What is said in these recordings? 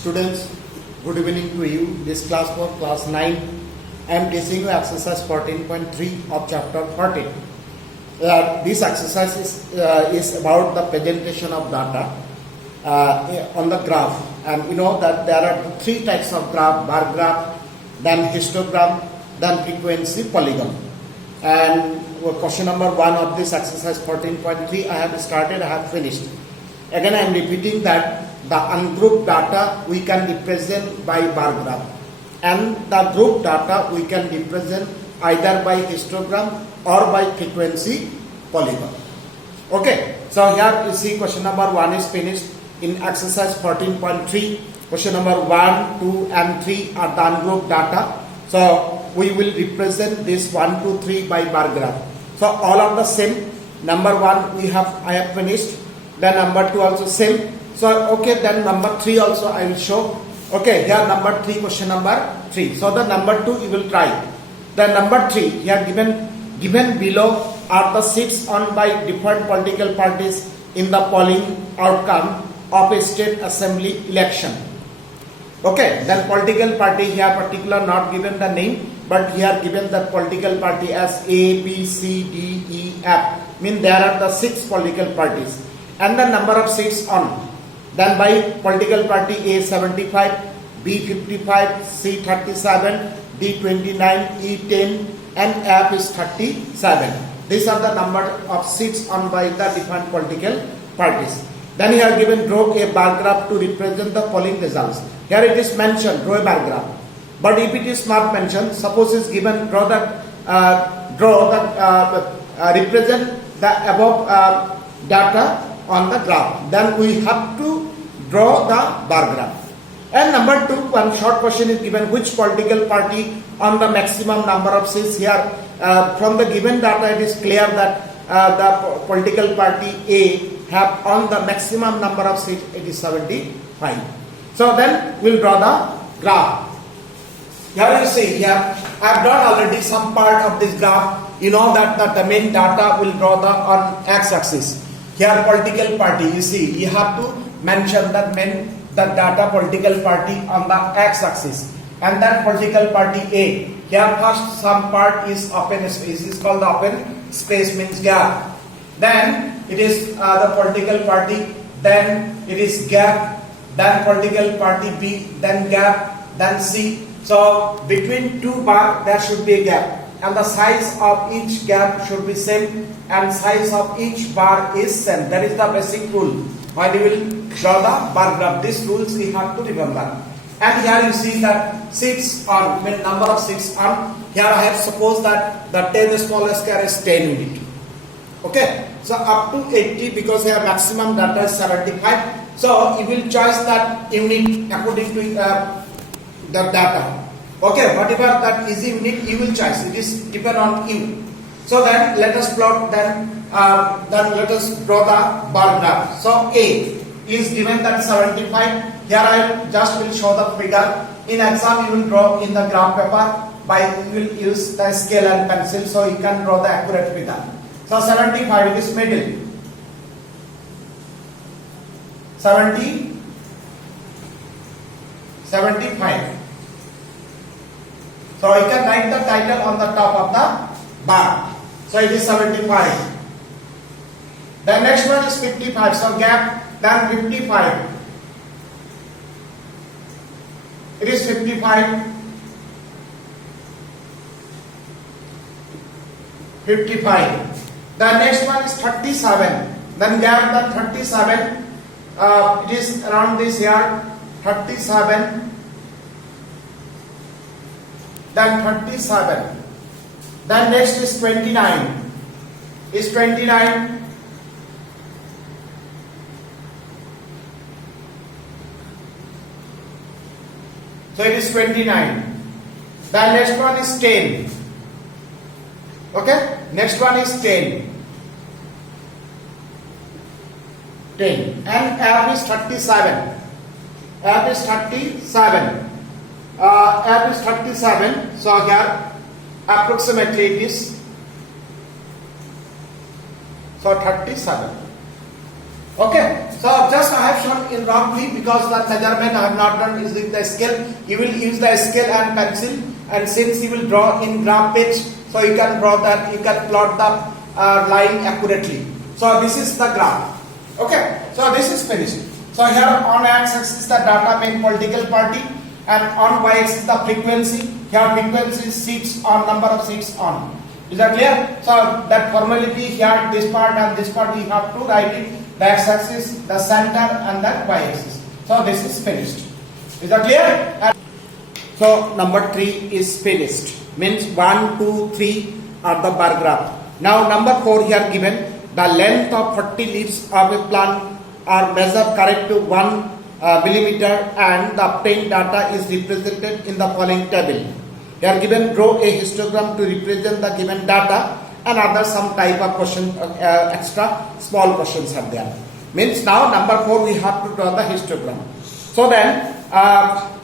Students, good evening to you. This class for class 9. I am teaching you exercise 14.3 of chapter 14. This exercise is about the presentation of data on the graph. And you know that there are three types of graph: bar graph, then histogram, then frequency polygon. And question number 1 of this exercise 14.3 I have started, I have finished. Again I am repeating that the ungrouped data we can represent by bar graph, and the grouped data we can represent either by histogram or by frequency polygon. Okay, so here you see question number 1 is finished. In exercise 14.3, question number 1, 2 and 3 are the ungrouped data. So we will represent this 1, 2, 3 by bar graph. So all of the same. Number 1 I have finished. Then number 2 also same. So okay, then number 3 also I will show. Okay, here number 3, question number 3. So the number 2 you will try. The number 3 here given below are the seats on by different political parties in the polling outcome of a state assembly election. Okay, then political party here particular not given the name, but here given the political party as A, B, C, D, E, F. Mean there are the 6 political parties and the number of seats on. Then by political party A 75, B 55, C 37, D 29, E 10 and F is 37. These are the number of seats on by the different political parties. Then here given draw a bar graph to represent the polling results. Here it is mentioned draw a bar graph. But if it is not mentioned, suppose it's given represent the above data on the graph, then we have to draw the bar graph. And number 2, one short question is given: which political party on the maximum number of seats? Here from the given data it is clear that the political party A have on the maximum number of seats, it is 75. So then we'll draw the graph. Here you see, here I have drawn already some part of this graph. You know that the main data will draw the on x-axis. Here political party, you see, you have to mention the data political party on the x-axis, and that political party A. Here first some part is open space, is called the open space, means gap. Then it is the political party, then it is gap, then political party B, then gap, then C. So between 2 bar there should be a gap, and the size of each gap should be same, and size of each bar is same. That is the basic rule. When you will draw the bar graph, these rules we have to remember. And here you see that seats on, mean number of seats on. Here I have supposed that the 10 smallest square is 10 unit. Okay, so up to 80, because here maximum data is 75. So you will choose that unit according to the data. Okay, whatever that easy unit you will choose, it is depend on you. So then let us plot, then let us draw the bar graph. So A is given that 75. Here I just will show the figure. In exam you will draw in the graph paper by you will use the scale and pencil, so you can draw the accurate figure. So 75 is middle. 75. So you can write the title on the top of the bar. So it is 75. The next one is 55. So gap, then 55. It is 55. 55. The next one is 37. Then gap, then 37. It is around this here. 37. Then 37. Then next is 29. Is 29. So it is 29. Then next one is 10. Okay. Next one is 10. 10. And F is 37. F is 37. F is 37. So here approximately it is So 37. Okay. So just I have shown in roughly, because the measurement I have not done is with the scale. You will use the scale and pencil, and since you will draw in graph page, so you can draw that, you can plot the line accurately. So this is the graph. Okay, so this is finished. So here on x-axis the data main political party, and on y-axis the frequency. Here frequency is seats on, number of seats on. Is that clear? So that formality here, this part and this part we have to write it. The x-axis, the center, and the y-axis. So this is finished. Is that clear? And so number 3 is finished. Means 1, 2, 3 are the bar graph. Now number 4 here given. The length of 40 leaves of a plant are measured correct to 1 millimeter, and the obtained data is represented in the following table. They are given, draw a histogram to represent the given data, and other some type of question, extra small questions are there. Means now number 4 we have to draw the histogram. So then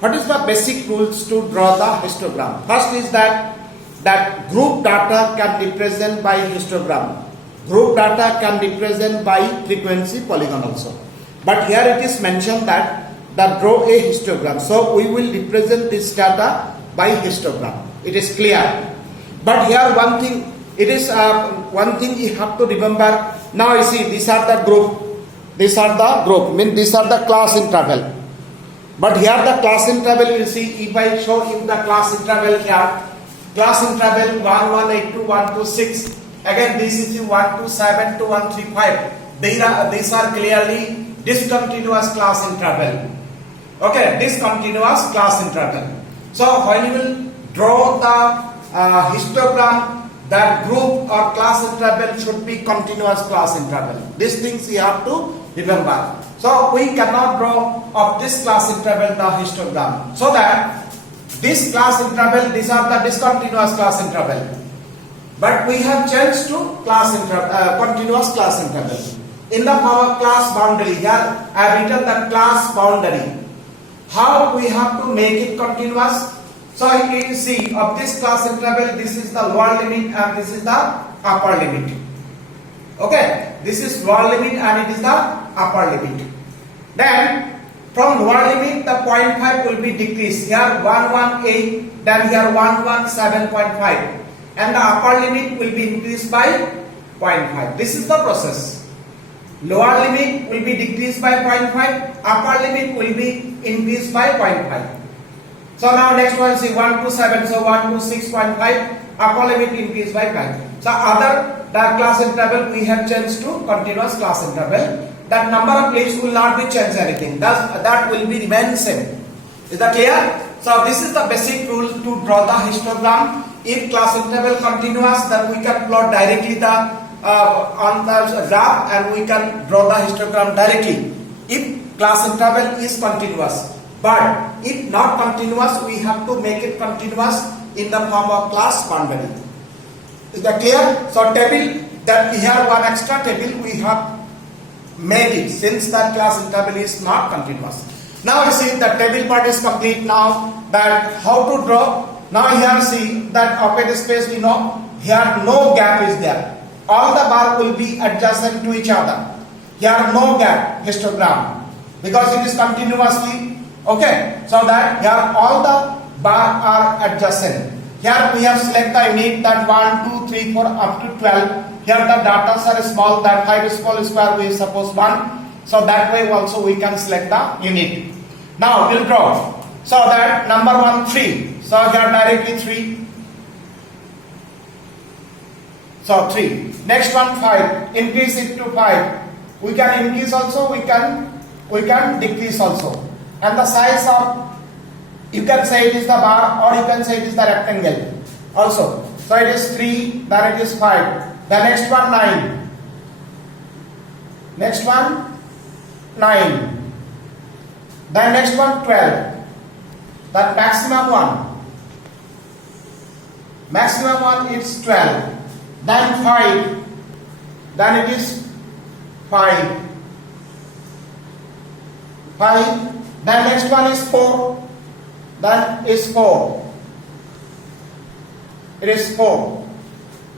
what is the basic rules to draw the histogram? First is that group data can represent by histogram. Group data can represent by frequency polygon also. But here it is mentioned that draw a histogram. So we will represent this data by histogram. It is clear. But here one thing, it is one thing you have to remember. Now you see these are the group. These are the group. Mean these are the class interval. But here the class interval, you see, if I show in the class interval here, class interval 1182, 126. Again, this is 127 to 135. These are clearly discontinuous class interval. Okay, discontinuous class interval. So when you will draw the histogram, that group or class interval should be continuous class interval. These things you have to remember. So we cannot draw of this class interval the histogram. So that this class interval, these are the discontinuous class interval. But we have changed to continuous class interval. In the form of class boundary, here I have written the class boundary. How we have to make it continuous? So you see, of this class interval, this is the lower limit and this is the upper limit. Okay, this is lower limit and it is the upper limit. Then from lower limit, the 0.5 will be decreased. Here 118, then here 117.5. And the upper limit will be increased by 0.5. This is the process. Lower limit will be decreased by 0.5. Upper limit will be increased by 0.5. So now next one, see 127. So 126.5. Upper limit increased by 5. So the class interval we have changed to continuous class interval. That number of leaves will not be changed anything. That will be remain same. Is that clear? So this is the basic rule to draw the histogram. If class interval continuous, then we can plot directly on the graph and we can draw the histogram directly. If class interval is continuous, but if not continuous, we have to make it continuous in the form of class boundary. Is that clear? So table, that we have one extra table we have made it since that class interval is not continuous. Now you see the table part is complete. Now that how to draw. Now here see that open space, we know here no gap is there. All the bar will be adjacent to each other. Here no gap histogram because it is continuously. Okay, so that here all the bar are adjacent. Here we have select the unit that 1, 2, 3, 4 up to 12. Here the data are small, that 5 small square we suppose 1. So that way also we can select the unit. Now we'll draw. So that number 1, 3. So here directly 3. So 3. Next one 5. Increase it to 5. We can increase also. We can decrease also. And the size of, you can say it is the bar or you can say it is the rectangle also. So it is 3. Then it is 5. The next one 9. Next one 9. Then next one 12. That maximum one. Maximum one is 12. Then 5. Then it is 5. 5. Then next one is 4. Then is 4. It is 4.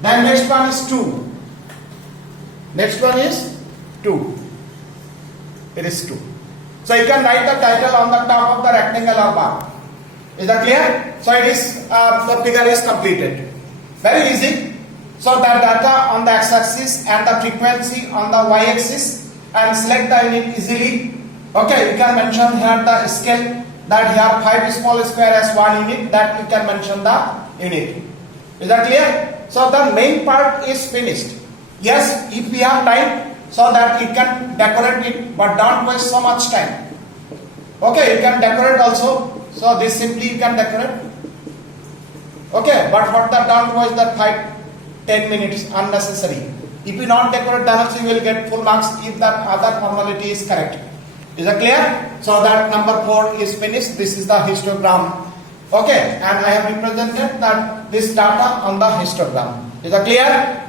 Then next one is 2. Next one is 2. It is 2. So you can write the title on the top of the rectangular bar. Is that clear? So it is the figure is completed. Very easy. So the data on the x-axis and the frequency on the y-axis, and select the unit easily. Okay, you can mention here the scale, that here 5 small square as 1 unit, that you can mention the unit. Is that clear? So the main part is finished. Yes, if we have time, so that you can decorate it, but don't waste so much time. Okay, you can decorate also. So this simply you can decorate. Okay, but what the don't waste that 5-10 minutes unnecessary. If you not decorate, then also you will get full marks if that other formality is correct. Is that clear? So that number 4 is finished. This is the histogram. Okay, and I have represented that this data on the histogram. Is that clear?